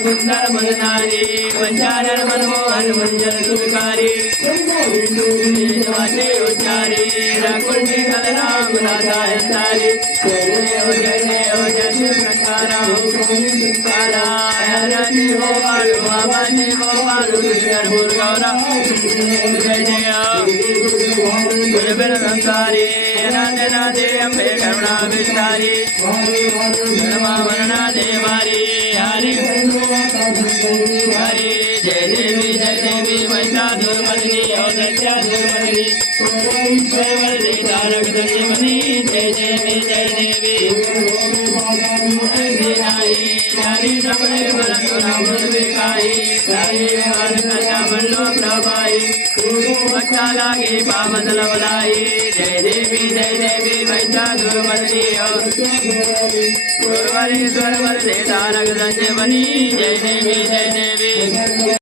सुंदर मननारी वंचारण मनमोहन मंजन सुखकारी वाचे उच्चारी राकुंडी कलराम राधायंतारी जय प्रकारा सुकारा हरति हो बालु बाबाजी हो बालु सुंदर गुरुगौरा जय जय संसारी राधे राधे अम्बे करुणा विस्तारी धर्मा वर्णा देवारी हरि हरि जय देवी महिला दुर्मदिनी औदत्या दुर्मदिनी जय तारक संजीवनी जय देवी नाई नारी सबले बरतु नाम विकाई साई वर कन्या बल्लो प्रभाई अच्छा लागे पावन लवलाई जय देवी महिला दुर्मदिनी गुरुवरी स्वर वर दे तारक संजीवनी जय देवी